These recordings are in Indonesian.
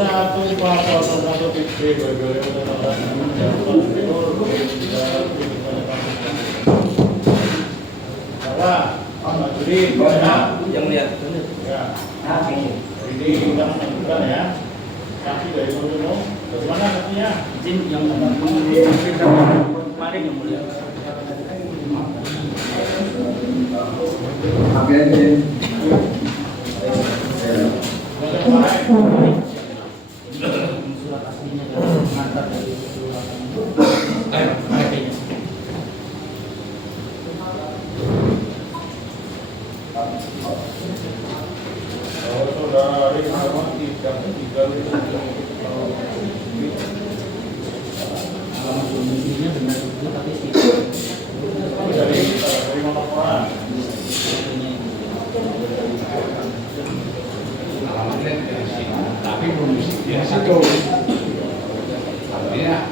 satu pasal 1 titik B bagi jadi yang lihat ya, ini kita menentukan ya saksi dari Mojono. Bagaimana saksinya? izin yang kemarin yang mulia. Surat aslinya dan pengantar dari surat Saudara Rizwan tidak tinggal di alamat domisilinya benar juga tapi dari mana laporan? Alamatnya dari sini, tapi belum di situ. Artinya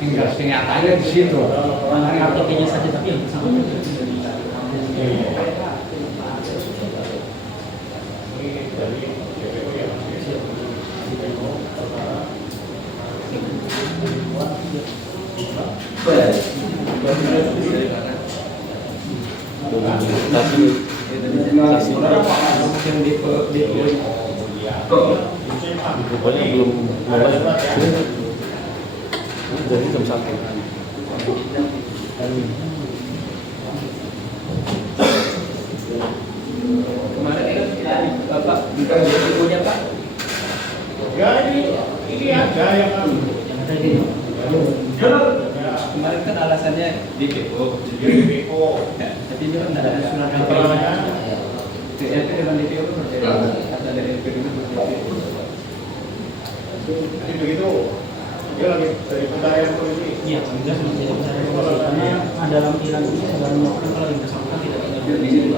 tinggal senyatanya di situ. KTP-nya saja tapi yang bersangkutan Dari DPO ya Mas. DPO perkara Rupanya belum dari jam 1. kemarin kan Bapak bukan punya Pak ya ini aja yang yang ada di kemarin kan alasannya DPO DPO. jadi dia kan ada surat Keterangannya DPO dengan DPO kan berbeda kata dari DPO itu berbeda. jadi begitu. Dia lagi dari pencarian polisi. Iya, jelas menjadi pencarian polisi karena dalam Iran itu segala melakukan kalau yang bersangkutan tidak tinggal di sini.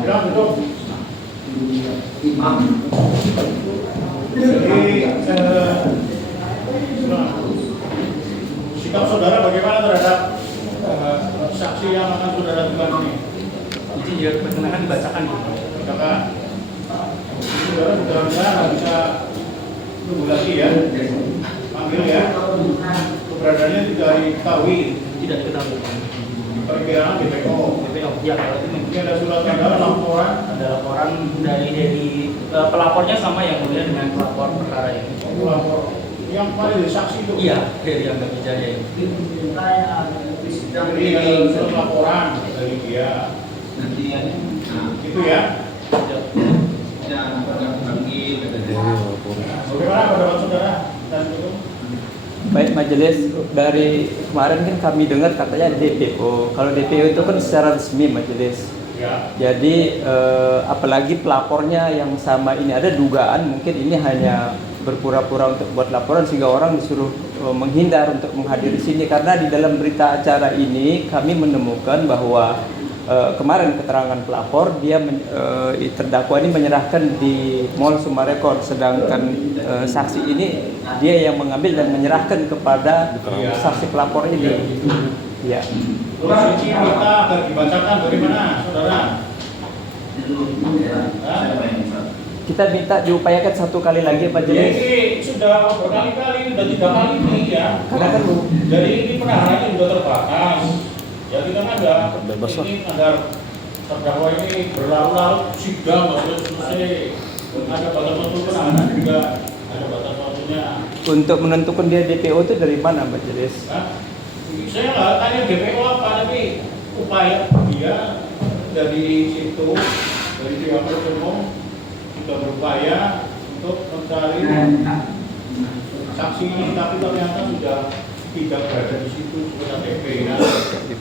Bilang betul. Jadi sikap saudara bagaimana terhadap saksi yang akan saudara temukan ini? Jadi dia perkenalkan dibacakan gitu. Misalkan saudara mudah-mudahan bisa tunggu lagi ya, panggil ya. Keberadaannya tidak diketahui. Tidak diketahui. Perkiraan DPO. DPO. Ya, kalau itu Ini ada surat tanda laporan. ada laporan dari pelapornya sama yang mulia dengan pelapor perkara ini. Lapor yang paling dari saksi itu. Iya, dari Angga Wijaya ini. Jadi ada surat laporan dari dia. Itu ya. Bagaimana pendapat saudara? Dan itu Baik majelis, dari kemarin kan kami dengar katanya DPO. Kalau DPO itu kan secara resmi majelis. ya. Jadi apalagi pelapornya yang sama ini ada dugaan mungkin ini hanya berpura-pura untuk buat laporan sehingga orang disuruh menghindar untuk menghadiri sini karena di dalam berita acara ini kami menemukan bahwa kemarin keterangan pelapor dia terdakwa ini menyerahkan di Mall Sumarekon sedangkan saksi ini dia yang mengambil dan menyerahkan kepada saksi pelapor ini. Ya. Suci minta agar dibacakan bagaimana saudara? Kita minta diupayakan satu kali lagi majelis. Ini sudah berkali-kali, sudah 3 kali ini ya. Karena kan Jadi ini penahanannya sudah terbatas. Ya kita kan ada Bebas lah. ini agar terdakwa ini berlarut-larut sidang harus selesai. Ada batas waktu penahanan juga, ada batas waktunya. untuk menentukan dia DPO itu dari mana majelis? Nah, saya nggak tanya DPO apa, tapi upaya dia dari situ, dari pihak umum sudah berupaya untuk mencari saksi ini, tapi ternyata sudah tidak berada di situ sebagai KTP ya.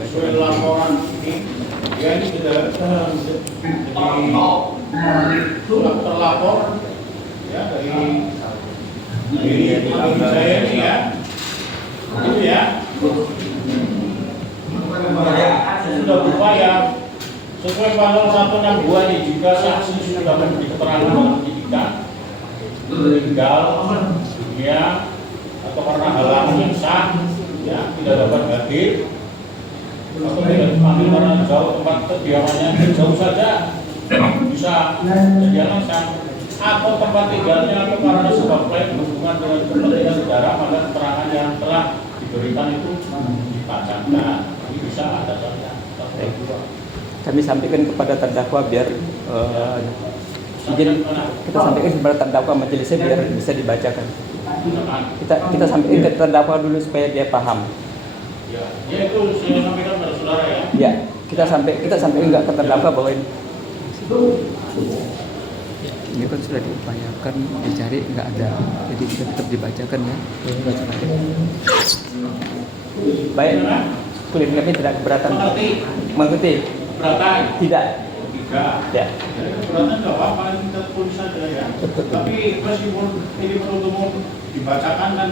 Sesuai laporan ini, dia ini sudah jadi terlapor ya dari saya ini ya, itu ya. Sudah berupaya sesuai pasal 162 ini jika saksi sudah memberi keterangan dalam penyidikan meninggal dunia atau karena halangan yang sah ya tidak dapat hadir atau tidak dipanggil karena jauh tempat kediamannya jauh saja bisa jadi alasan atau tempat tinggalnya atau karena sebab lain berhubungan dengan kepentingan negara, maka keterangan yang telah diberikan itu dibacakan. Ini bisa ada saja. Kami sampaikan kepada terdakwa biar izin kita sampaikan kepada terdakwa majelisnya biar bisa dibacakan. Kita sampaikan ke terdakwa dulu supaya dia paham. Ya, itu saya sampaikan pada saudara ya. Ya, kita sampaikan enggak ke terdakwa bahwa ini kan sudah diupayakan dicari nggak ada, jadi kita tetap dibacakan ya. Baik, kulit kami tidak keberatan. Mengerti? Keberatan? Tidak. Tidak. Ya. Keberatan nggak apa-apa, kita tulis saja ya. Tapi meskipun ini penuntut umum dibacakan kan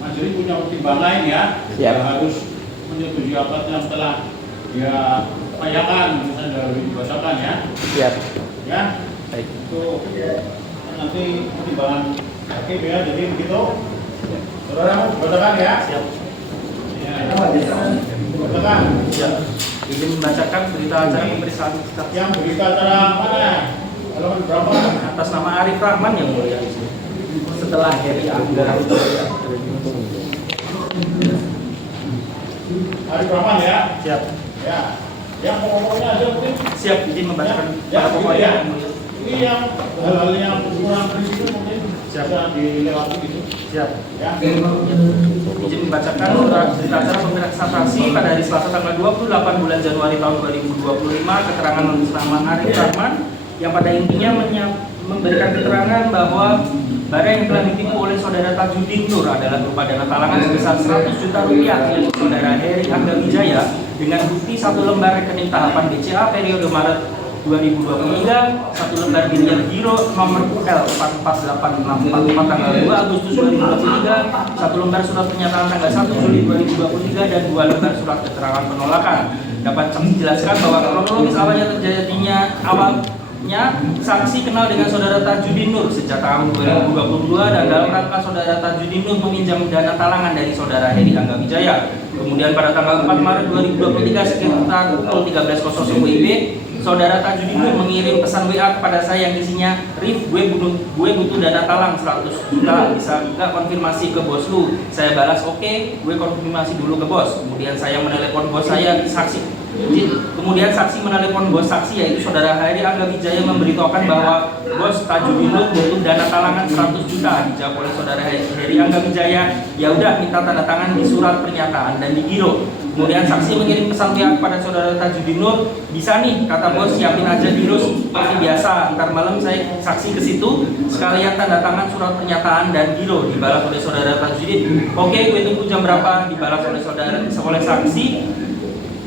majelis punya pertimbangan lain ya. Ya. Dia harus menyetujui apa yang telah dia upayakan, misalnya dibacakan ya. Siap. Ya. Baik. Itu nanti pertimbangan hakim ya, jadi begitu. Saudara bacakan ya. Siap. Ya. Bacakan. Siap. Izin membacakan berita acara pemeriksaan saksi Yang berita acara mana? Halaman berapa? atas nama Arif Rahman yang mulia. Setelah Heri Angga Hari Brahman ya. siap. Ya. Yang pokoknya aja mungkin. Siap izin membacakan Ya, pada pokoknya ya. yang mulia. Ini yang hal-hal yang kurang prinsip mungkin Siap. bisa dilewati gitu. Siap. Ya. Izin membacakan surat berita acara pemeriksaan saksi pada hari Selasa tanggal 28 bulan Januari tahun 2025, keterangan nama Arif Rahman yang pada intinya memberikan keterangan bahwa barang yang telah ditipu oleh saudara Tajudin Nur adalah berupa dana talangan sebesar 100 juta rupiah milik saudara Heri Angga Wijaya dengan bukti 1 lembar rekening tahapan BCA periode Maret 2023, 1 lembar biliar giro nomor UL 448644 tanggal 2 Agustus 2023, 1 lembar surat pernyataan tanggal 1 Juli 2023 dan 2 lembar surat keterangan penolakan. Dapat dijelaskan bahwa kronologis awalnya terjadinya saksi kenal dengan saudara Tajudin Nur sejak tahun 2022 dan dalam rangka saudara Tajudin Nur meminjam dana talangan dari saudara Heri Angga Wijaya. Kemudian pada tanggal 4 Maret 2023 sekitar pukul 13.00 WIB, saudara Tajudin Nur mengirim pesan WA kepada saya yang isinya, "Rif, gue butuh dana talang 100 juta, bisa nggak konfirmasi ke bos lu?" Saya balas, "Oke, gue konfirmasi dulu ke bos." Kemudian saya menelepon bos saya, saksi. Kemudian saksi menelepon bos saksi yaitu saudara Heri Angga Wijaya memberitahukan bahwa bos Tajudin Nur butuh dana talangan 100 juta. Dijawab oleh saudara Heri Angga Wijaya, "Ya udah, minta tanda tangan di surat pernyataan dan di giro." Kemudian saksi mengirim pesan WA kepada saudara Tajudin Nur, "Bisa nih, kata bos, siapin aja giro seperti biasa. Ntar malam saya saksi ke situ, sekalian tanda tangan surat pernyataan dan giro." Dibalas oleh saudara Tajudin, "Oke, gue tunggu jam berapa?" Dibalas oleh saksi,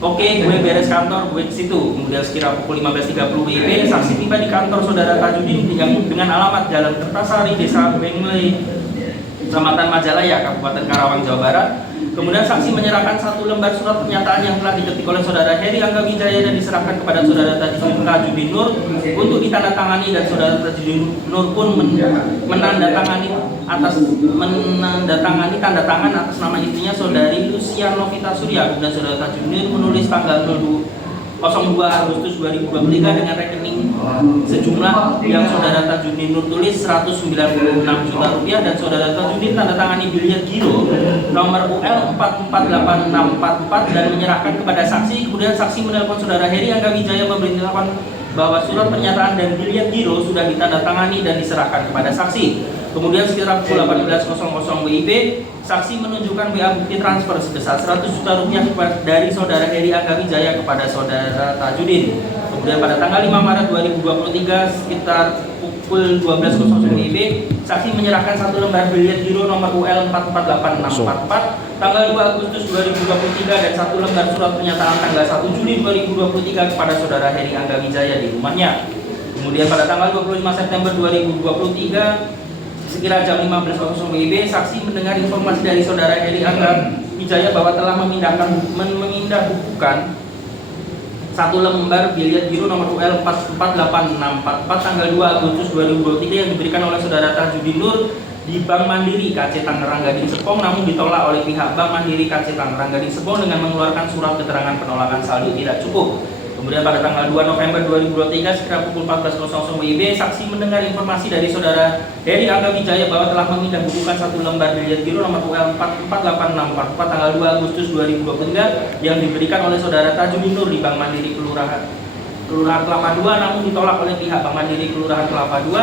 "Oke, gue beres kantor, gue ke situ." Kemudian sekira pukul 15.30 WIB, saksi tiba di kantor saudara Tajudin yang dengan alamat Jalan Kertasari, Desa Bengle, Kecamatan Majalaya, Kabupaten Karawang, Jawa Barat. Kemudian saksi menyerahkan 1 lembar surat pernyataan yang telah diketik oleh saudara Heri Angga Wijaya dan diserahkan kepada saudara Tajudin Nur untuk ditandatangani, dan saudara Tajudin Nur pun menandatangani tanda tangan atas nama istrinya saudari Lucia Novita Surya. Kemudian saudara Tajudin Nur menulis tanggal 02 Agustus 2023 dengan rekening sejumlah yang saudara Tajudin Nur tulis 196 juta rupiah, dan saudara Tajudin tanda tangani biliar giro nomor UL 448644 dan menyerahkan kepada saksi. Kemudian saksi menelpon saudara Heri Angga Wijaya memberitahukan bahwa surat pernyataan dan biliar giro sudah ditandatangani dan diserahkan kepada saksi. Kemudian sekitar pukul 18.00 WIB, saksi menunjukkan WA bukti transfer sebesar 100 juta rupiah dari saudara Heri Angga Wijaya kepada saudara Tajudin. Kemudian pada tanggal 5 Maret 2023 sekitar pukul 12.00 WIB, saksi menyerahkan 1 lembar biliar giro nomor UL 448644 tanggal 2 Agustus 2023 dan 1 lembar surat pernyataan tanggal 1 Juli 2023 kepada saudara Heri Angga Wijaya di rumahnya. Kemudian pada tanggal 25 September 2023 sekira jam 15.00 WIB, saksi mendengar informasi dari saudara Heri Angga Wijaya bahwa telah memindahbukukan 1 lembar biliar giro nomor UL 448644 tanggal 2 Agustus 2023 yang diberikan oleh saudara Tajudin Nur di Bank Mandiri KC Tangerang Gading Serpong, namun ditolak oleh pihak Bank Mandiri KC Tangerang Gading Serpong dengan mengeluarkan surat keterangan penolakan saldo tidak cukup. Kemudian pada tanggal 2 November 2023 sekitar pukul 14.00 WIB, saksi mendengar informasi dari saudara Heri Angga Wijaya bahwa telah memindah bukukan 1 lembar biliet giro nomor UL 448644 tanggal 2 Agustus 2023 yang diberikan oleh saudara Tajudin Nur di Bank Mandiri Kelurahan Kelapa II, namun ditolak oleh pihak Bank Mandiri Kelurahan Kelapa II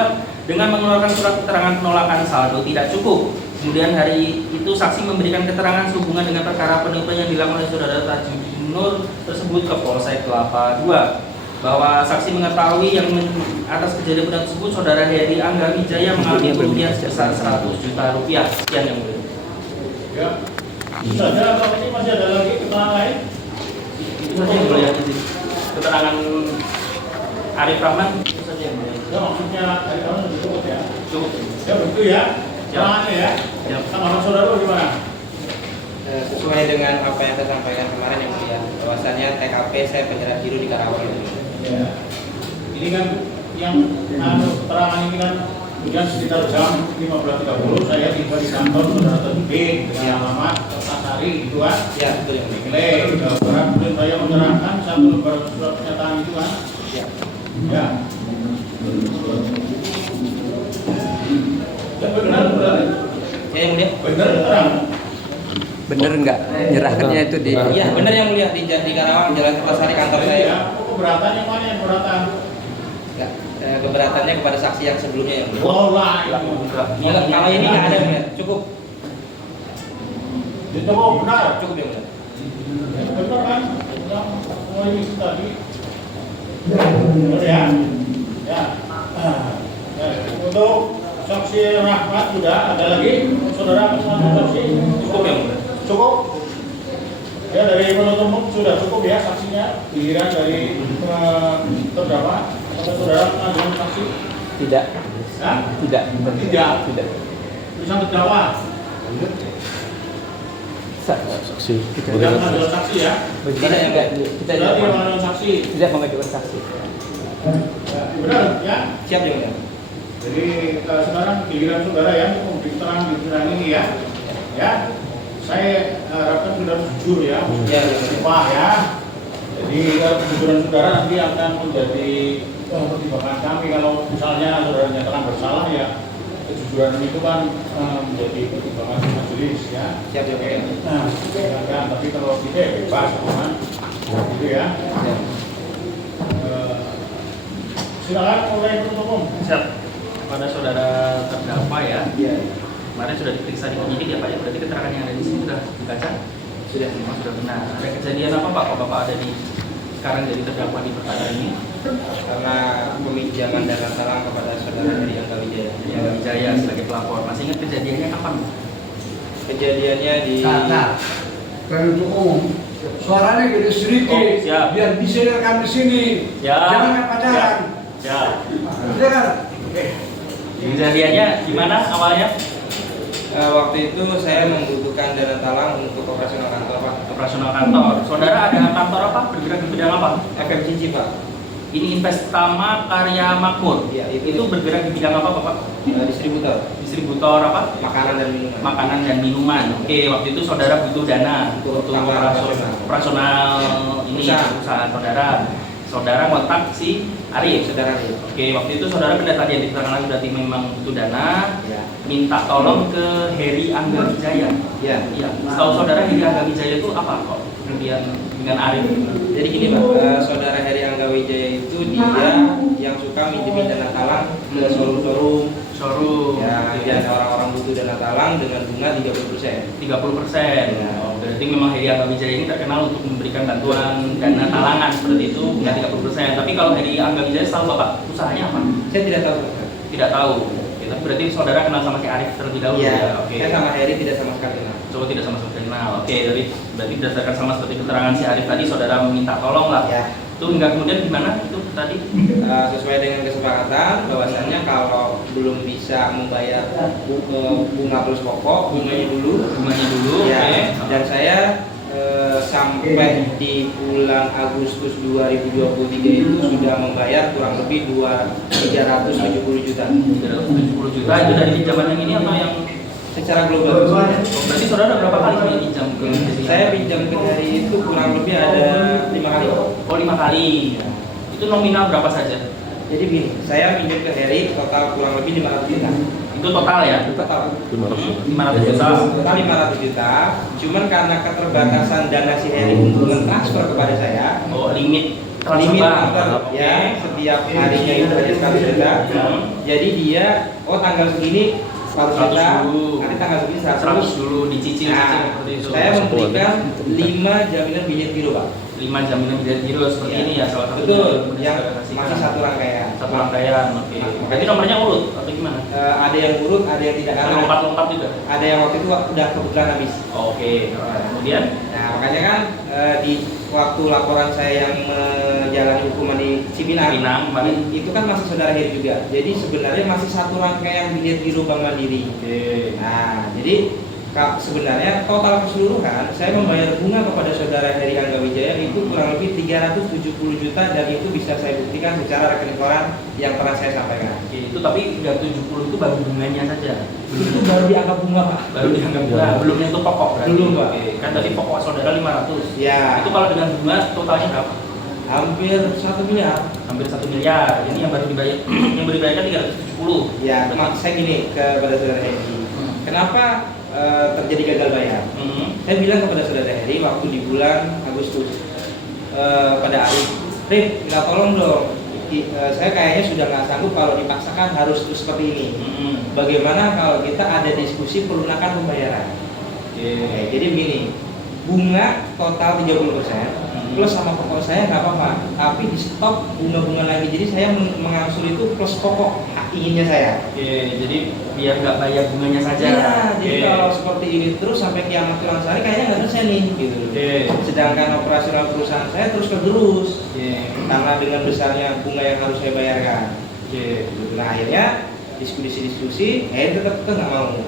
dengan mengeluarkan surat keterangan penolakan saldo tidak cukup. Kemudian hari itu saksi memberikan keterangan sehubungan dengan perkara penipuan yang dilakukan oleh saudara Tajudin Nur tersebut ke Polsek Kelapa II, bahwa saksi mengetahui yang atas kejadian tersebut saudara Heri Angga Wijaya mengambil kerugian sebesar 100 juta rupiah. Sekian yang mulia. Ya. Itu saja atau ini masih ada lagi keterangan lain? Itu saja yang mulia. Keterangan Arif Rahman itu saja yang mulia. Ya, maksudnya dari kamu sudah cukup ya? Cukup. Ya begitu ya. Keterangannya ya. Sama saudara gimana? Sesuai dengan apa yang saya sampaikan kemarin yang mulia, bahwasanya TKP saya penyerah biru di Karawang itu. Ya. Ini kan yang keterangan ini kan kemudian sekitar jam 15.30 saya tiba di kantor saudara Tajudin dengan alamat Kertasari gitu kan? Ya, betul yang mulia. Nilai barang kemudian saya menyerahkan 1 lembar surat pernyataan itu kan? Ya. Ya. Ya benar. Ya yang mulia. Benar terang. Bener nggak nyerahkannya itu di? Iya, benar yang mulia di Karawang, Jalan Kertasari kantor saya. Ya, keberatan yang mana yang keberatan? Ya, keberatannya kepada saksi yang sebelumnya yang mulia. Oh lah, itu. Ya, kalau ini nggak ada yang mulia, cukup. Itu benar. Cukup yang mulia. Ya, benar kan? Yang semua ini tadi. Benar ya? Ya. Ya. Untuk saksi Rahmat sudah ada lagi saudara keterangan saksi Cukup yang mulia. cukup ya, dari penuntut umum sudah cukup ya saksinya. Giliran dari terdakwa atau saudara pengajuan saksi Tidak. Hah? Tidak. Tidak. Bisa terdakwa Saksi. tidak mengajukan saksi ya. Bagaimana tidak? Kita Sudah tidak tidak mengajukan saksi. tidak mengajukan saksi. Ya, benar ya. Siap yang mulia. Jadi sekarang giliran saudara ya untuk memberi keterangan di keterangan ini ya. Ya. Saya harapkan sudah jujur ya. Ya, Sumpah ya. Jadi kejujuran saudara nanti akan menjadi pertimbangan kami kalau misalnya saudara nyatakan bersalah ya. Kejujuran itu kan menjadi pertimbangan majelis ya. Siap yang mulia. Nah, silakan. Tapi kalau kita ya bebas, kan? Gitu ya. Ya. Silakan mulai penuntut umum. Siap. Pada saudara terdakwa ya. Iya. Kemarin sudah diperiksa di penyidik ya Pak ya. Berarti keterangan yang ada di sini sudah dibaca? Sudah. Memang sudah benar. Ada kejadian apa Pak? Kok Bapak ada di sekarang jadi terdakwa di perkara ini? Karena peminjaman dana talang kepada saudara Heri Angga Wijaya. Yang Wijaya sebagai pelapor. Masih ingat kejadiannya kapan? Kejadiannya di Penuntut umum, suaranya gede sedikit, Oh, siap. biar bisa direkam di sini. Ya. Jangan main pacaran. Ya. Dengar. Kejadiannya gimana awalnya? waktu itu saya membutuhkan dana talang untuk operasional kantor Pak. Operasional kantor. Saudara ada kantor apa? Bergerak di bidang apa? FMCG Pak. Ini Investama Karya Makmur. Iya, Itu bergerak di bidang apa Bapak? Distributor Distributor apa? makanan dan minuman. Makanan dan minuman. Oke, waktu itu saudara butuh dana untuk Tambah operasional ini perusahaan saudara. Saudara kontak si Arif. Saudara Heri. Oke, waktu itu saudara benar tadi yang diterangkan lagi berarti memang butuh dana, Ya. minta tolong ke Heri Angga Wijaya. Ya. Iya. Setahu saudara Heri Angga Wijaya itu apa kok? Kemudian dengan Arif. Jadi gini Pak, saudara Heri Angga Wijaya itu dia yang suka minjemin dana talang ke showroom-showroom. Ya, dan orang-orang butuh dana talang dengan bunga 30%. 30%. Ya. Oh, berarti memang Heri Angga Wijaya ini terkenal untuk memberikan bantuan dana talangan seperti itu bunga 30%. Tapi kalau Heri Angga Wijaya tahu Bapak usahanya apa? Saya tidak tahu. Tidak tahu. Oke, tapi berarti saudara kenal sama si Arif terlebih dahulu Iya. ya. Oke. Saya sama Heri tidak sama sekali kenal. Coba tidak sama sekali kenal. Oke, jadi berarti berdasarkan sama seperti keterangan si Arif tadi saudara meminta tolong lah. Ya. Itu hingga kemudian gimana itu tadi? Sesuai dengan kesepakatan bahwasannya kalau belum bisa membayar bunga plus pokok, bunganya dulu. Bunganya dulu. Ya. Oke. Dan saya sampai di bulan Agustus 2023 itu sudah membayar kurang lebih 370 juta. 370 juta itu dari pinjaman yang ini atau yang secara global. Berarti saudara berapa kali sebenarnya pinjam ke Heri? Saya pinjam ke Heri itu kurang lebih ada 5 kali. Oh 5 kali. Itu nominal berapa saja? Jadi gini, saya pinjam ke Heri total kurang lebih 500 juta. Itu total ya? Total. 500 juta. Total 500 juta. Cuman karena keterbatasan dana si Heri untuk mentransfer kepada saya, Oh limit limit transfer. transfer ya setiap harinya itu hanya 100 juta. Jadi dia tanggal segini 100 juta, 100 dulu. nanti tanggal segini 100 100. dulu dicicil Nah, seperti itu. saya memberikan 5 jaminan bilet giro, Pak. 5 jaminan bilet giro seperti Ya. ini ya salah satu Betul, kemudian yang saudara kasihkan. masih satu rangkaian. Satu rangkaian. Oke. Berarti nomornya urut atau gimana? Ada yang urut, ada yang tidak, Ada karena lompat-lompat juga. ada yang waktu itu udah kebetulan habis. Oke. Kemudian Nah, makanya kan di waktu laporan saya yang menjalani hukuman di Cipinang, kemarin. itu kan masih saudara Heri juga. Jadi sebenarnya masih satu rangkaian bilet giro Bank Mandiri. Oke. Nah, jadi sebenarnya total keseluruhan saya membayar bunga kepada saudara Heri Anggawijaya itu kurang lebih 370 juta dan itu bisa saya buktikan secara rekening koran yang pernah saya sampaikan. Oke, itu tapi 370 itu baru bunganya saja. Itu baru dianggap bunga, Pak. Baru dianggap bunga, belum nyentuh pokok berarti. Belum, Pak. Oke, kan tadi pokok saudara 500. Ya, Itu kalau dengan bunga totalnya berapa? hampir 1 miliar. Hampir 1 miliar. Ini yang baru dibayar yang baru dibayarkan 370. Ya, saya gini kepada saudara Heri. Kenapa terjadi gagal bayar? Saya bilang kepada saudara Heri waktu di bulan Agustus pada Arif, minta tolong dong. Saya kayaknya sudah nggak sanggup kalau dipaksakan harus terus seperti ini. Bagaimana kalau kita ada diskusi pelunakan pembayaran? Jadi begini, bunga total 30%. Plus sama pokok saya nggak apa-apa, tapi di stop bunga-bunga lagi. Jadi saya mengangsur itu plus pokok inginnya saya. Oke, jadi biar nggak bayar bunganya saja. Iya, jadi Oke. kalau seperti ini terus sampai kiamat tulang sari kayaknya nggak selesai nih, gitu. Oke. Sedangkan operasional perusahaan saya terus tergerus, Oke. karena dengan besarnya bunga yang harus saya bayarkan. Oke. Nah akhirnya diskusi, tetap nggak mau.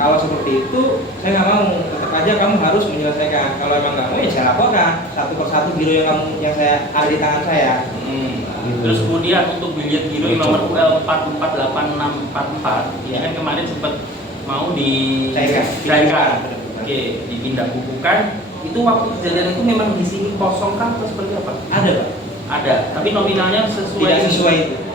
Kalau seperti itu saya nggak mau, tetap aja kamu harus menyelesaikan. Kalau emang nggak mau ya saya laporkan satu persatu giro yang saya ada di tangan saya. Terus kemudian untuk bilet giro yang nomor UL 448644 ini kan kemarin sempat mau Cairkan. Oke, dipindah bukukan. Itu waktu kejadian itu memang di sini kosong kan atau seperti apa? Ada, Pak. Ada, tapi nominalnya Tidak sesuai itu.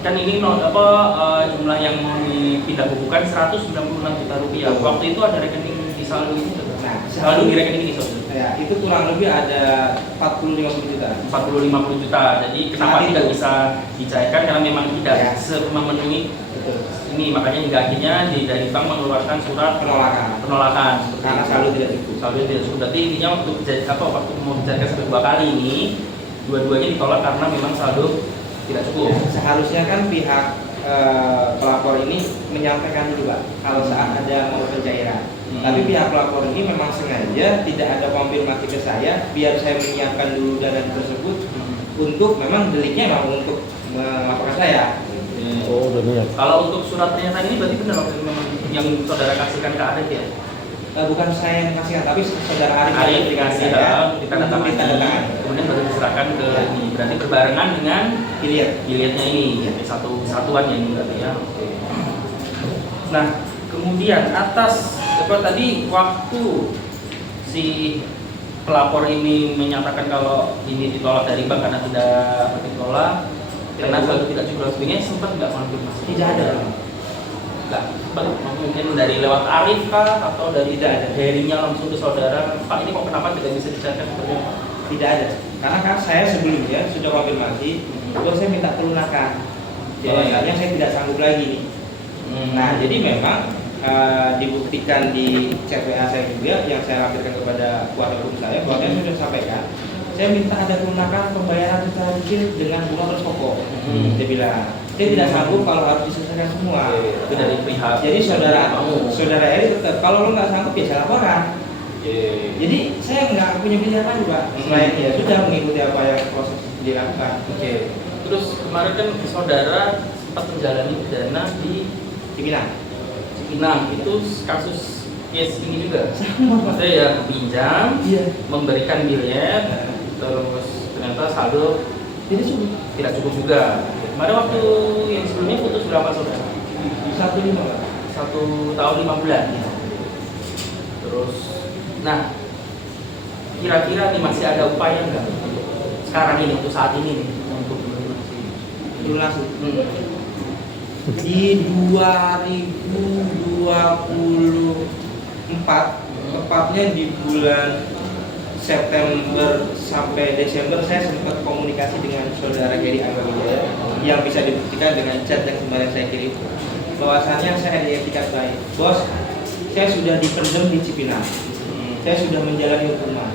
Kan ini jumlah yang dipindah bukukan 196 juta rupiah. Waktu itu ada rekening di saldo ini juga. Nah, Saldo di rekening ini saudara. Ya, itu kurang lebih ada 40-50 juta. 40-50 juta. Jadi kenapa Saat tidak itu. bisa dicairkan karena memang tidak Ya. memenuhi Betul. ini, makanya hingga akhirnya dari bank mengeluarkan surat penolakan. Karena saldo tidak cukup. Saldo tidak cukup. Berarti intinya waktu waktu mau dicairkan sampai 2 kali ini, dua-duanya ditolak karena memang saldo tidak cukup. Seharusnya kan pihak pelapor ini menyampaikan dulu, Pak, kalau saat ada mau pencairan. Tapi pihak pelapor ini memang sengaja tidak ada konfirmasi ke saya biar saya menyiapkan dulu dana tersebut untuk memang deliknya memang untuk melaporkan saya. Oh, udah niat. Kalau untuk surat pernyataan ini berarti benar waktu itu memang yang saudara kasihkan ke Arif ya? Bukan saya yang kasihkan, tapi saudara Arif Arif yang dikasih saya ditandatangani, ditandatangani. kemudian baru diserahkan ke ini. Berarti berbarengan dengan biletnya ini, jadi satu satuan ya ini berarti ya. Oke. Nah, kemudian atas tadi waktu si pelapor ini menyatakan kalau ini ditolak dari bank karena tidak ditolak karena saldo tidak cukup, sebagainya sempat nggak konfirmasi? Tidak ada. Nggak, mungkin dari lewat Arif kah atau dari Herinya langsung ke saudara, Pak ini kok kenapa tidak bisa dicairkan seperti apa? Tidak ada. Karena kan saya sebelumnya sudah konfirmasi, bahwa saya minta pelunakan. Bahwasanya saya tidak sanggup lagi nih. Nah, jadi memang dibuktikan di CPA saya juga yang saya lampirkan kepada kuasa hukum saya, bahwa saya sudah sampaikan, saya minta ada pelunakan pembayaran secara cicil dengan bunga plus pokok. Dia bilang, saya tidak sanggup kalau harus diselesaikan semua. Itu dari pihak. Jadi saudara Eri tetap, kalau lo nggak sanggup ya saya laporan. Jadi saya nggak punya pilihan lagi, Pak. Selain ya sudah mengikuti apa yang proses dilakukan. Oke. Terus kemarin kan saudara sempat menjalani pidana di Cipinang. Itu kasus case ini juga. Maksudnya ya pinjam, memberikan bilet, terus ternyata saldo tidak cukup juga. Kemarin waktu yang sebelumnya putus berapa saudara? 1,5. 1 tahun 5 bulan. Terus, nah kira-kira nih masih ada upaya nggak sekarang ini untuk saat ini nih untuk Lunasi. Di 2024, tepatnya di bulan September sampai Desember, saya sempat komunikasi dengan saudara Heri Angga Wijaya yang bisa dibuktikan dengan chat yang kemarin saya kirim. Bahwasannya saya ada etikat baik. Bos, saya sudah dipendam di Cipinang. Saya sudah menjalani hukuman.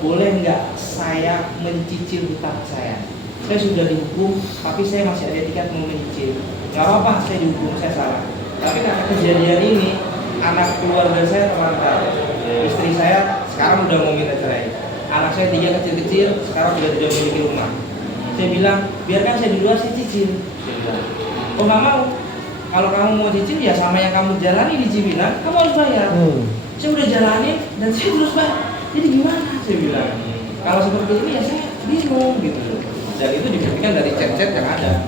Boleh nggak saya mencicil hutang saya? Saya sudah dihukum, tapi saya masih ada etikat mau mencicil. Nggak apa-apa, saya dihukum, saya salah. Tapi karena kejadian ini, anak keluarga saya terlantar. Istri saya sekarang udah mau minta cerai. Anak saya 3 kecil-kecil, sekarang sudah tidak memiliki rumah. Saya bilang, biarkan saya di luar, saya cicil. Oh nggak mau. Kalau kamu mau cicil ya sama yang kamu jalani di Cipinang, kamu harus bayar. Saya udah jalanin dan saya terus bayar. Jadi gimana? Saya bilang. Kalau seperti ini ya saya bingung gitu. Dan itu dibuktikan dari chat-chat yang ada.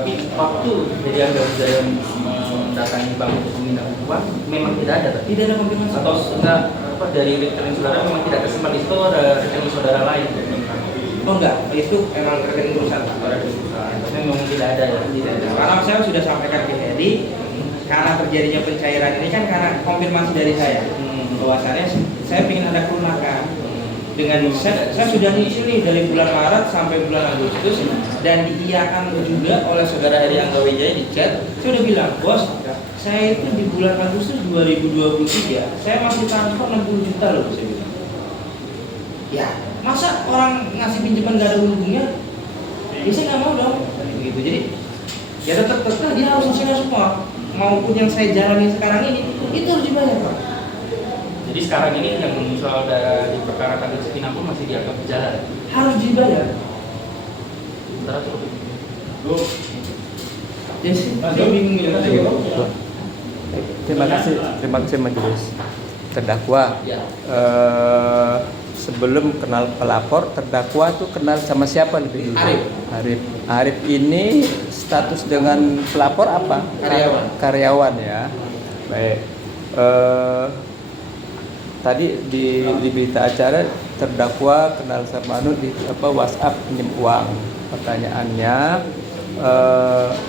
tapi waktu jadi Angga Wijaya mendatangi bank untuk meminta uang memang tidak ada tadi. Tidak ada konfirmasi. Atau enggak apa dari rekening saudara memang tidak tersimpan di situ, ada rekening saudara lain. Oh enggak, itu emang rekening perusahaan Pak. Tapi memang tidak ada ya. Tidak ada. Karena saya sudah sampaikan ke Heri, karena terjadinya pencairan ini kan karena konfirmasi dari saya. Bahwasannya saya ingin ada pelunakan. Dengan saya sudah nyicil nih dari bulan Maret sampai bulan Agustus dan diiyakan juga oleh saudara Heri Angga Wijaya di chat. Saya udah bilang, bos, saya itu di bulan Agustus 2023 saya masih transfer 60 juta loh, saya bilang. Ya, masa orang ngasih pinjaman gak ada hubungnya? Ya saya nggak mau dong. Gitu. Jadi ya tetap dia harus selesaikan semua. Maupun yang saya jalani sekarang ini itu harus dibayar Pak. Jadi sekarang ini yang saudara di perkara kasus Cipinang pun masih dianggap berjalan. Harus dibayar. Sementara cukup. Ya sih, saya bingung ya. Terima kasih majelis. Terdakwa. Ya. Sebelum kenal pelapor, terdakwa tuh kenal sama siapa lebih dulu? Arif. Arif ini status dengan pelapor apa? Karyawan ya. Baik. Tadi di berita acara terdakwa kenal sama di WhatsApp pinjam uang. Pertanyaannya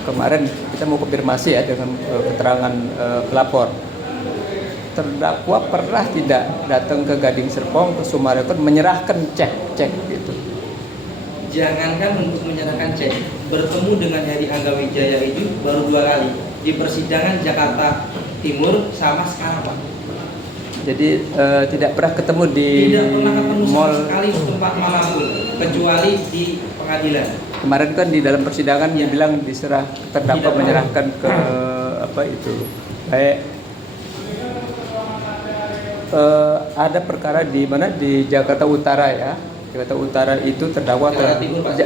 kemarin kita mau konfirmasi ya dengan keterangan pelapor. Terdakwa pernah tidak datang ke Gading Serpong ke Summarecon menyerahkan cek gitu? Jangankan untuk menyerahkan cek, bertemu dengan Heri Angga Wijaya itu baru 2 kali di persidangan Jakarta Timur sama sekarang Pak. Jadi tidak pernah ketemu di Tidak pernah ketemu sama mall. sekali di tempat manapun kecuali di pengadilan. Kemarin kan di dalam persidangan dia bilang diserah terdakwa Tidak menyerahkan ke apa itu. Baik. Ada perkara di mana di Jakarta Utara ya. Jakarta Utara itu terdakwa Jakarta Timur, Pak,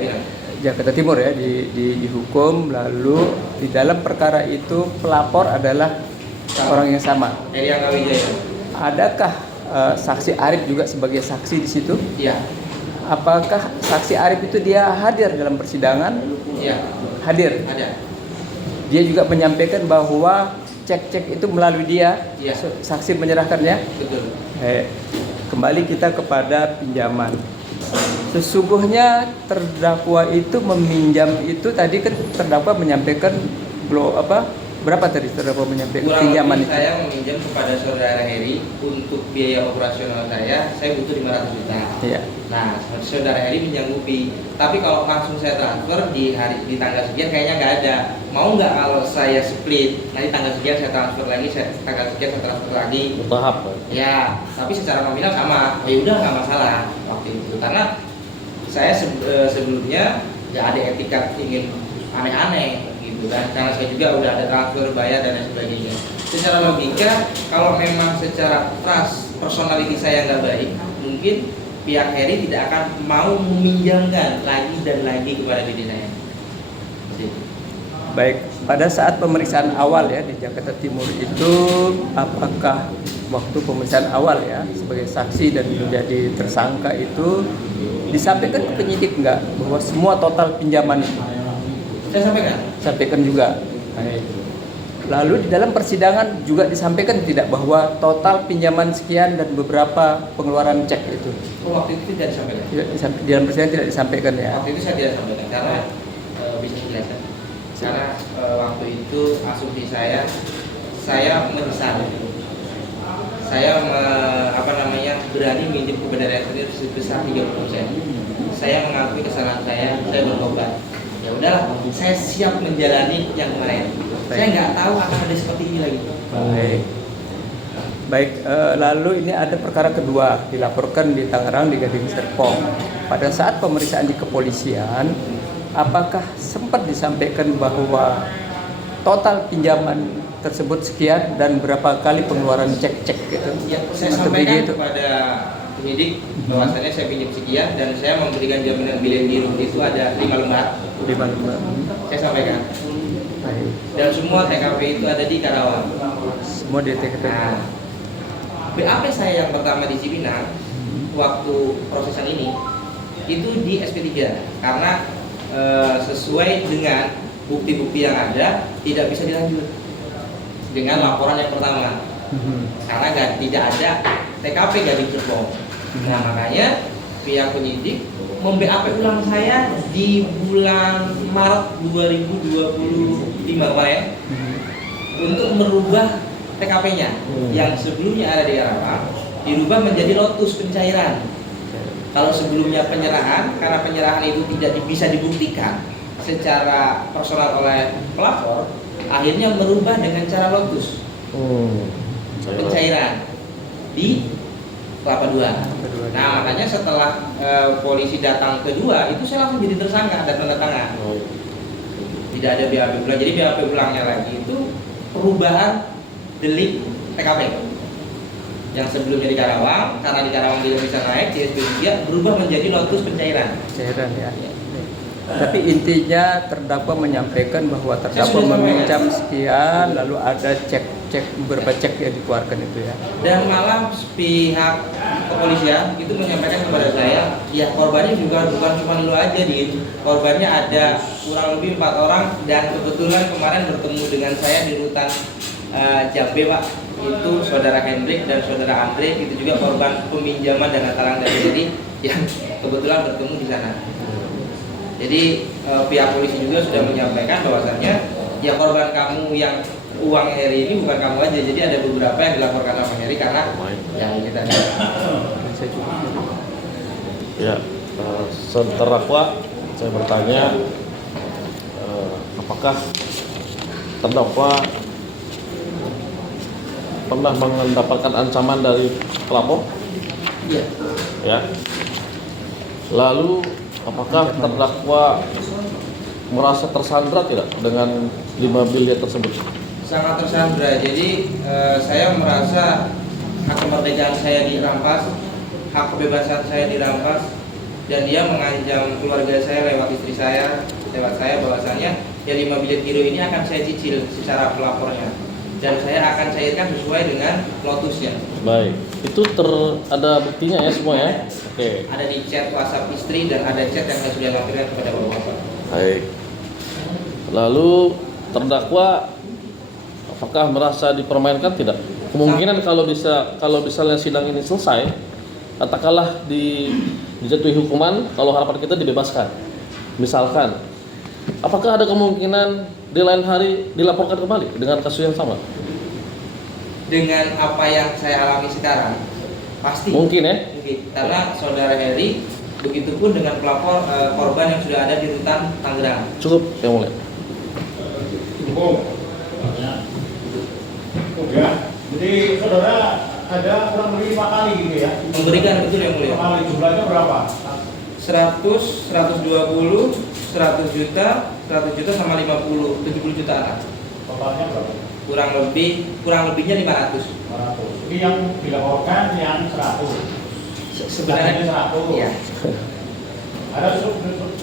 Jakarta Timur ya dihukum, lalu di dalam perkara itu pelapor adalah orang yang sama. Heri Angga Wijaya. Adakah saksi Arif juga sebagai saksi di situ? Iya. Apakah saksi Arif itu dia hadir dalam persidangan? Iya. Hadir. Ada. Dia juga menyampaikan bahwa cek itu melalui dia, Iya. saksi menyerahkannya. Betul. Kembali kita kepada pinjaman. Sesungguhnya terdakwa itu meminjam itu tadi kan terdakwa menyampaikan berapa tadi terdakwa menyampaikan Kurang pinjaman lebih itu? saya meminjam kepada saudara Heri untuk biaya operasional saya butuh 500 juta. Iya. Nah, saudara Heri menyanggupi. Tapi kalau langsung saya transfer di tanggal sekian kayaknya nggak ada. Mau nggak kalau saya split? Nanti tanggal sekian saya transfer lagi, tanggal sekian saya transfer lagi. Bertahap. Ya, tapi secara nominal sama. Ya udah nggak masalah waktu itu. Karena saya sebelumnya nggak ada etika ingin aneh-aneh. Kan? Karena saya juga udah ada transfer bayar dan lain sebagainya. Secara logika, kalau memang secara trust personality saya nggak baik, mungkin pihak Heri tidak akan mau meminjamkan lagi dan lagi kepada diri saya. Baik, pada saat pemeriksaan awal ya di Jakarta Timur itu, apakah waktu pemeriksaan awal ya sebagai saksi dan menjadi tersangka itu disampaikan ke penyidik nggak bahwa semua total pinjaman itu? Saya sampaikan. Sampaikan juga. Baik. Lalu di dalam persidangan juga disampaikan tidak bahwa total pinjaman sekian dan beberapa pengeluaran cek itu. Waktu itu tidak disampaikan. Di dalam persidangan tidak disampaikan ya. Waktu itu saya tidak sampaikan karena bisa dijelaskan. Karena waktu itu asumsi saya menyesal. Saya berani minjem kepada rentenir sebesar 30%. Saya mengakui kesalahan saya bertobat. Ya udahlah, saya siap menjalani yang kemarin. Saya nggak tahu akan ada seperti ini lagi. Baik, lalu ini ada perkara kedua dilaporkan di Tangerang di Gading Serpong. Pada saat pemeriksaan di kepolisian, apakah sempat disampaikan bahwa total pinjaman tersebut sekian dan berapa kali pengeluaran cek-cek gitu? Ya, saya sampaikan kepada penyidik bahwasannya saya pinjam sekian dan saya memberikan jaminan bilet biru itu ada 5 lembar. 5 lembar. Saya sampaikan. Baik. Dan semua TKP itu ada di Karawang. Semua di TKP. Nah, BAP saya yang pertama di Cipinang waktu prosesan ini itu di SP3 karena sesuai dengan bukti-bukti yang ada tidak bisa dilanjut dengan laporan yang pertama karena tidak ada TKP Gading Serpong. Nah makanya pihak penyidik mem-BAP ulang saya di bulan Maret 2025 kemarin untuk merubah TKP-nya yang sebelumnya ada di Karawang dirubah menjadi lotus pencairan. Kalau sebelumnya penyerahan, karena penyerahan itu tidak bisa dibuktikan secara personal oleh pelapor, akhirnya merubah dengan cara lotus pencairan di Kelapa II. Nah makanya setelah polisi datang kedua itu saya langsung jadi tersangka dan tanda tangan. Tidak ada BAP ulang. Jadi BAP ulangnya lagi itu perubahan delik TKP yang sebelumnya di Karawang, karena di Karawang tidak bisa naik, di SP3 berubah menjadi lotus pencairan. Pencairan ya. Tapi intinya terdakwa menyampaikan bahwa terdakwa meminjam sekian, lalu ada beberapa cek yang dikeluarkan itu ya. Dan malah pihak kepolisian itu menyampaikan kepada saya, ya korbannya juga bukan cuma lu aja, Din. Korbannya ada kurang lebih 4 orang dan kebetulan kemarin bertemu dengan saya di rutan Jambe, Pak. Itu saudara Hendrik dan saudara Andre, itu juga korban peminjaman dana talang dari Heri yang kebetulan bertemu di sana. Jadi pihak polisi juga sudah menyampaikan bahwasannya ya korban kamu yang uang Heri ini bukan kamu aja, jadi ada beberapa yang dilaporkan sama Heri karena yang kita Ya, terdakwa saya bertanya apakah terdakwa pernah mendapatkan ancaman dari pelapor? Iya. Ya. Lalu apakah terdakwa merasa tersandra tidak dengan 5 miliar tersebut? Sangat tersandra. Jadi saya merasa hak kemerdekaan saya dirampas, hak kebebasan saya dirampas, dan dia mengancam keluarga saya lewat istri saya, lewat saya bahwasannya ya 5 bilet giro ini akan saya cicil secara pelapornya dan saya akan cairkan sesuai dengan lotusnya. Baik, itu ada buktinya ya semua ya? Oke. Ada di chat WhatsApp istri dan ada chat yang saya sudah lampirkan kepada bapak-bapak. Baik. Lalu terdakwa apakah merasa dipermainkan tidak? Kemungkinan kalau misalnya sidang ini selesai, katakanlah dijatuhi hukuman, kalau harapan kita dibebaskan. Misalkan, apakah ada kemungkinan di lain hari dilaporkan kembali dengan kasus yang sama? Dengan apa yang saya alami sekarang, pasti. Mungkin ya? Mungkin. Karena saudara Heri, begitupun dengan pelapor korban yang sudah ada di rutan Tangerang. Cukup, yang mulia. Ya, jadi saudara ada kurang lebih 5 kali gitu ya? Memberikan, betul yang mulia. 5 kali, jumlahnya berapa? 100, 120, 100 juta sama 50, 70 juta anak. Totalnya berapa? Kurang lebihnya 500. 500. Ini yang dilaporkan yang 100. Sebenarnya 100. Iya. Ada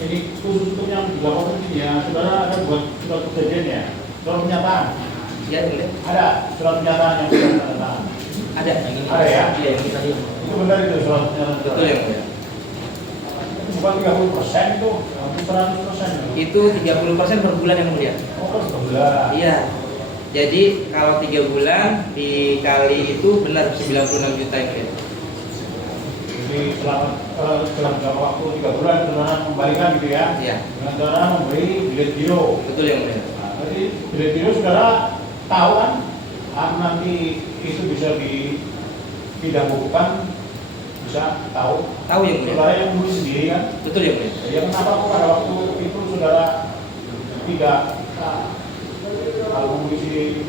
ini khusus yang dilaporkan ini ya, saudara ada buat surat kejadian ya, surat pernyataan. Iya, boleh. Ada surat pernyataan yang sudah tanda tangan. Ada. Ada ya? Iya, yang tadi. Itu benar itu surat pernyataan. Betul yang mulia. Bukan 30% itu, 100%. Itu 30% per bulan yang mulia. Oh, per bulan. Iya. Jadi kalau 3 bulan dikali itu benar 96 juta ya mulia. Jadi dalam jangka waktu 3 bulan saudara kembalikan gitu ya? Iya. Dengan cara memberi bilet giro. Betul ya mulia. Nah, jadi bilet giro saudara tahu kan? Nanti itu bisa dipindah bukukan, bisa tahu. Tahu ya mulia. Saudara yang nulis sendiri kan? Betul ya mulia. Ya kenapa kok pada waktu itu saudara tidak kalau mengisi itu?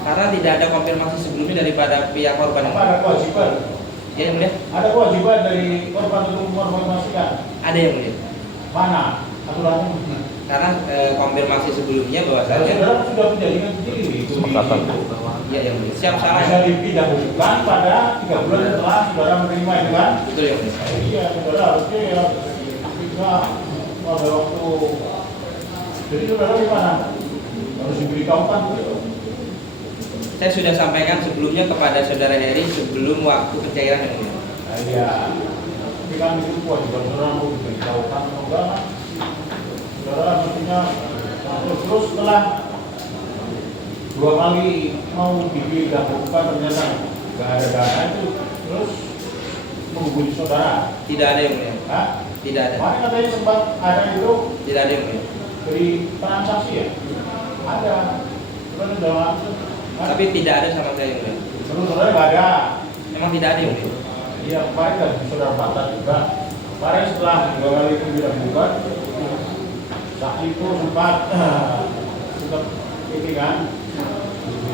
Karena tidak ada konfirmasi sebelumnya daripada pihak korban. Apa ada kewajiban? Ya yang mulia. Ada kewajiban dari korban untuk menginformasikan? Ada yang mulia. Mana aturannya? Karena konfirmasi sebelumnya Kalau bahwasanya saudara sudah menjadikan sendiri itu Kesepakatan. ya yang mulia. Siap salah. bisa dipindah bukukan pada 3 bulan setelah saudara menerima itu kan? Betul ya mulia. Iya, saudara harusnya ya bisa pada waktu. Jadi saudara gimana? Harus diberitahukan gitu. Saya sudah sampaikan sebelumnya kepada saudara Heri sebelum waktu pencairan yang mulia. Nah, iya. Tapi kan itu kewajiban saudara mau diberitahukan atau enggak kan? Saudara mestinya terus setelah 2 kali mau dipindah bukukan ternyata nggak ada dana itu terus menghubungi saudara. Tidak ada yang mulia. Hah? Tidak ada. Kemarin katanya sempat ada itu Tidak ada yang mulia. dari transaksi ya? Ada. Saudara sudah langsung. Tapi tidak ada sama saya yang mulia. Terus saudara nggak ada. Memang tidak ada yang mulia. Iya, kemarin kan saudara bantah juga. Kemarin setelah 2 kali pindah bukukan, saat itu sempat ini kan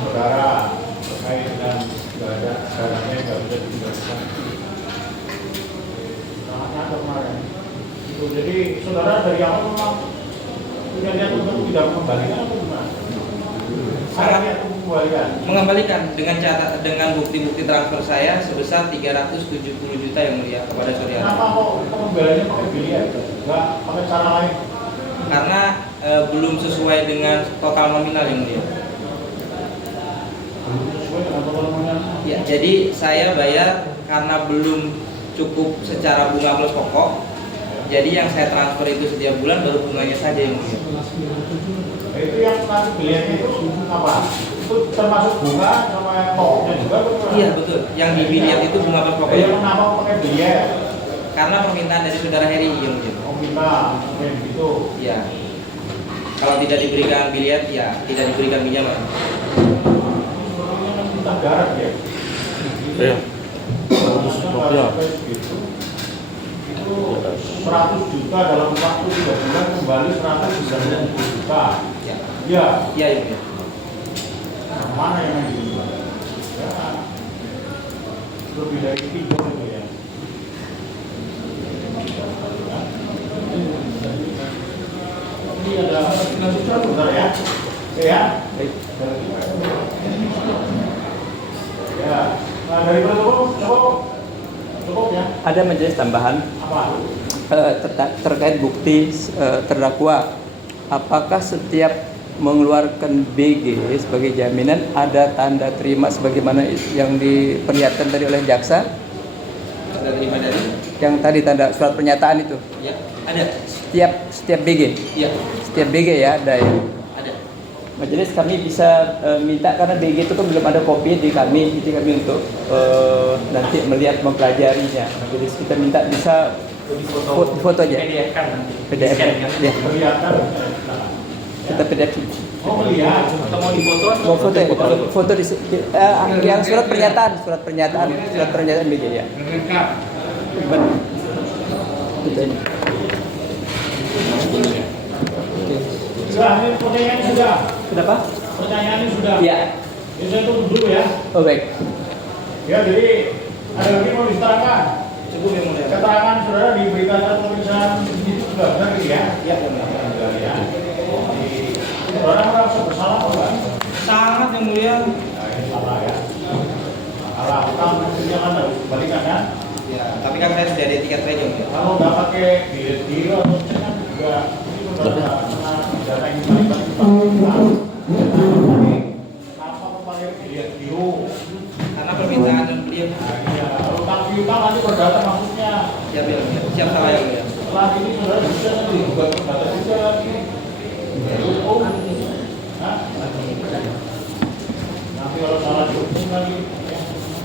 saudara terkait dengan nggak ada dananya nggak bisa diberikan. Sangatnya ada kemarin. Itu jadi saudara dari awal memang punya niat untuk tidak mengembalikan atau gimana? Saya niat untuk mengembalikan. Mengembalikan dengan bukti-bukti transfer saya sebesar 370 juta yang mulia kepada saudara. Kenapa kok pengembaliannya pakai biliar? Nggak pakai cara lain? Karena belum sesuai dengan total nominal yang mulia. Belum sesuai dengan total nominal. Ya, jadi saya bayar karena belum cukup secara bunga plus pokok. Jadi yang saya transfer itu setiap bulan baru bunganya saja yang mulia. Nah, itu yang nanti biliar itu apa? Itu termasuk bunga sama pokoknya juga? Iya betul. Yang di biliar itu bunga plus Yang pokoknya. kenapa pakai biliar? Karena permintaan dari saudara Heri yang mulia. Oh minta, kayak gitu. Ya. Kalau tidak diberikan biliar, ya tidak diberikan pinjaman. Sebenarnya kan minta darat ya. Iya. Terus rupiah. Itu 100 juta dalam waktu 3 bulan kembali 190 juta. Ya. Iya. Iya yang mulia. Nah, mana yang ini? Ya. Lebih dari itu ya. Ini ada surat bentar ya. Ya. Ya. Nah, dari cukup ya. Ada majelis tambahan Apa? terkait bukti terdakwa. Apakah setiap mengeluarkan BG sebagai jaminan ada tanda terima sebagaimana yang diperlihatkan tadi oleh jaksa? Tanda terima dari? Yang tadi tanda surat pernyataan itu. Ya. Ada. Setiap BG. Iya. Setiap BG ya ada ya. Ada. Majelis kami bisa minta karena BG itu kan belum ada kopi di kami, jadi kami untuk nanti melihat mempelajarinya. Majelis kita minta bisa foto aja. PDF kan nanti. PDF. Scan kan? Ya, Kelihatan. kita PDF. Oh, melihat. Atau mau difoto? Mau foto ya, foto di yang surat pernyataan BG ya. Lengkap. Benar. Itu aja. Sudah, ini pertanyaannya sudah. Kenapa? Pertanyaannya sudah. Ya. Ya, saya tunggu dulu ya. Oh baik. Ya, jadi ada lagi mau diterangkan. Cukup yang mulia. Keterangan saudara di berita acara pemeriksaan itu sudah benar gitu ya? Ya, benar. Ya. Saudara merasa bersalah apa enggak? Sangat yang mulia. Nah, ini salah ya. Salah utang maksudnya kan harus kembalikan kan? Ya, tapi kan saya sudah ada tiket saja yang mulia. Kalau nggak pakai bilet giro atau cek kan juga ini saudara kena dana yang dibalikan utang. Kenapa kok pakai bilet giro? Karena permintaan yang beliau. Nah, iya. Kalau utang piutang nanti perdata maksudnya. Siap yang mulia. Siap salah yang mulia. Setelah ini saudara bisa nanti buat perdata juga lagi. Oh, hah? lagi.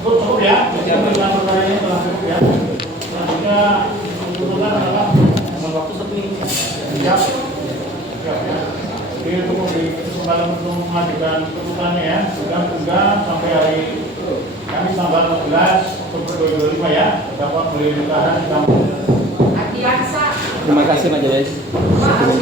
Cukup ya, dengan perkaranya telah cukup ya. Selanjutnya keputusan adalah waktu 1 menit. Siap. Siap ya. Jadi untuk di kesempatan untuk mengajukan keputusannya ya, sudah sampai hari Kamis tanggal 14 Oktober 2025 ya. Dapat boleh ditahan sampai. Terima kasih Majelis. Maaf,